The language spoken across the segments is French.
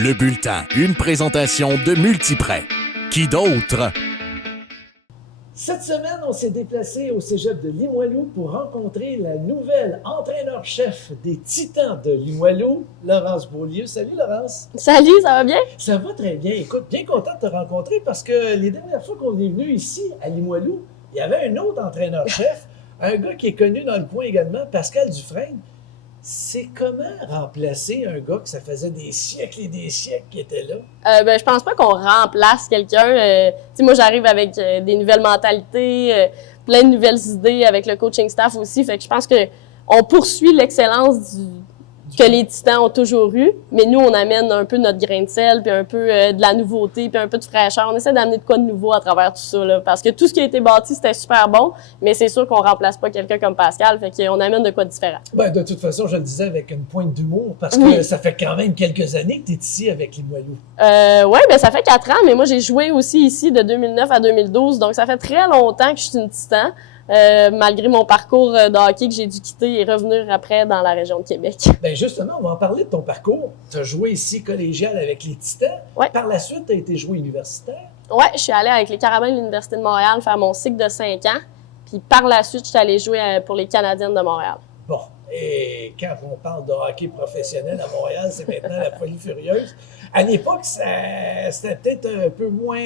Le Bulletin, une présentation de Multiprêt. Qui d'autre? Cette semaine, on s'est déplacé au cégep de Limoilou pour rencontrer la nouvelle entraîneur-chef des Titans de Limoilou, Laurence Beaulieu. Salut Laurence! Salut, ça va bien? Ça va très bien. Écoute, bien content de te rencontrer parce que les dernières fois qu'on est venu ici à Limoilou, il y avait un autre entraîneur-chef, un gars qui est connu dans le coin également, Pascal Dufresne. C'est comment remplacer un gars que ça faisait des siècles et des siècles qui était là? Je pense pas qu'on remplace quelqu'un. Moi, j'arrive avec des nouvelles mentalités, plein de nouvelles idées avec le coaching staff aussi. Fait que je pense que on poursuit l'excellence que les Titans ont toujours eu, mais nous, on amène un peu notre grain de sel, puis un peu de la nouveauté, puis un peu de fraîcheur. On essaie d'amener de quoi de nouveau à travers tout ça, là, parce que tout ce qui a été bâti, c'était super bon, mais c'est sûr qu'on remplace pas quelqu'un comme Pascal, fait qu'on amène de quoi de différent. Ben, de toute façon, je le disais avec une pointe d'humour, parce que ça fait quand même quelques années que tu es ici avec Limoilou. Oui, ça fait 4 ans, mais moi, j'ai joué aussi ici de 2009 à 2012, donc ça fait très longtemps que je suis une Titan. Malgré mon parcours de hockey que j'ai dû quitter et revenir après dans la région de Québec. Bien justement, on va en parler de ton parcours. Tu as joué ici collégial avec les Titans. Ouais. Par la suite, tu as été joué universitaire. Oui, je suis allée avec les Carabins de l'Université de Montréal faire mon cycle de 5 ans. Puis par la suite, je suis allée jouer pour les Canadiennes de Montréal. Bon, et quand on parle de hockey professionnel à Montréal, c'est maintenant la folie furieuse. À l'époque, c'était peut-être un peu moins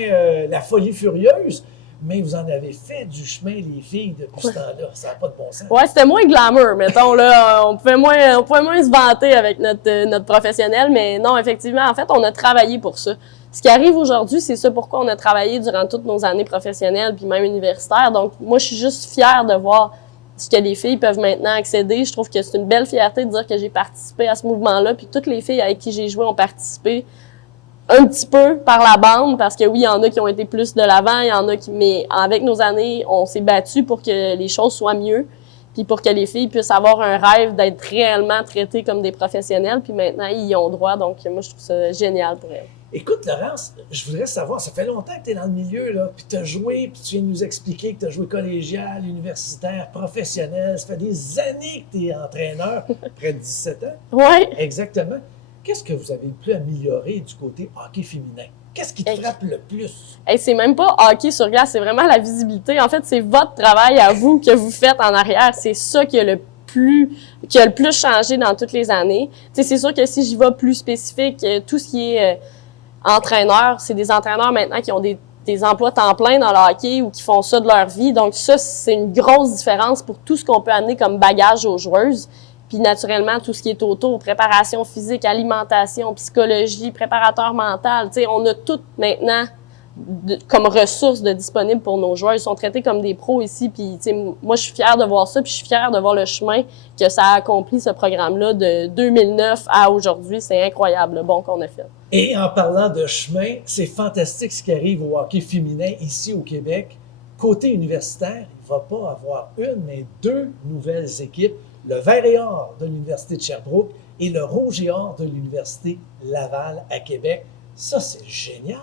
la folie furieuse, mais vous en avez fait du chemin, les filles, depuis ce temps-là. Ça n'a pas de bon sens. Ouais, c'était moins glamour, mettons, là. On pouvait moins se vanter avec notre professionnel, mais non, effectivement, en fait, on a travaillé pour ça. Ce qui arrive aujourd'hui, c'est ça pourquoi on a travaillé durant toutes nos années professionnelles, puis même universitaires. Donc, moi, je suis juste fière de voir ce que les filles peuvent maintenant accéder. Je trouve que c'est une belle fierté de dire que j'ai participé à ce mouvement-là, puis toutes les filles avec qui j'ai joué ont participé. Un petit peu par la bande, parce que oui, il y en a qui ont été plus de l'avant, il y en a qui, mais avec nos années, on s'est battu pour que les choses soient mieux, puis pour que les filles puissent avoir un rêve d'être réellement traitées comme des professionnels, puis maintenant, ils y ont droit, donc moi, je trouve ça génial pour elles. Écoute, Laurence, je voudrais savoir, ça fait longtemps que tu es dans le milieu, là, puis tu as joué, puis tu viens de nous expliquer que tu as joué collégial, universitaire, professionnel. Ça fait des années que tu es entraîneur, près de 17 ans. Oui. Exactement. Qu'est-ce que vous avez pu améliorer du côté hockey féminin? Qu'est-ce qui te frappe le plus? Hey, c'est même pas hockey sur glace, c'est vraiment la visibilité. En fait, c'est votre travail à vous que vous faites en arrière. C'est ça qui a le plus changé dans toutes les années. T'sais, c'est sûr que si j'y vais plus spécifique, tout ce qui est entraîneur, c'est des entraîneurs maintenant qui ont des emplois temps plein dans le hockey ou qui font ça de leur vie. Donc ça, c'est une grosse différence pour tout ce qu'on peut amener comme bagage aux joueuses. Puis naturellement, tout ce qui est autour, préparation physique, alimentation, psychologie, préparateur mental, tu sais, on a tout maintenant comme ressources disponibles pour nos joueurs. Ils sont traités comme des pros ici. Puis, tu sais, moi, je suis fière de voir ça. Puis, je suis fière de voir le chemin que ça a accompli, ce programme-là, de 2009 à aujourd'hui. C'est incroyable, le bon qu'on a fait. Et en parlant de chemin, c'est fantastique ce qui arrive au hockey féminin ici au Québec. Côté universitaire, il ne va pas avoir une, mais 2 nouvelles équipes. Le vert et or de l'Université de Sherbrooke et le rouge et or de l'Université Laval à Québec. Ça, c'est génial!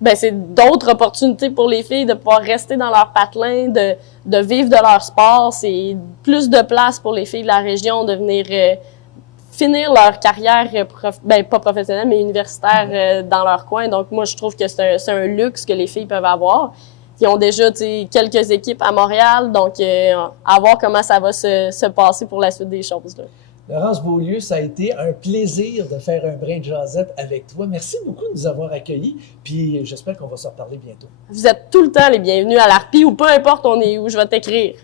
Ben c'est d'autres opportunités pour les filles de pouvoir rester dans leur patelin, de vivre de leur sport. C'est plus de place pour les filles de la région de venir finir leur carrière, pas professionnelle, mais universitaire dans leur coin. Donc, moi, je trouve que c'est un luxe que les filles peuvent avoir. Ils ont déjà quelques équipes à Montréal, donc à voir comment ça va se passer pour la suite des choses, là. Laurence Beaulieu, ça a été un plaisir de faire un brin de jasette avec toi. Merci beaucoup de nous avoir accueillis, puis j'espère qu'on va se reparler bientôt. Vous êtes tout le temps les bienvenus à l'Arpi ou peu importe on est où, je vais t'écrire.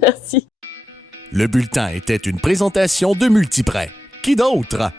Merci. Le bulletin était une présentation de Multiprêt. Qui d'autre?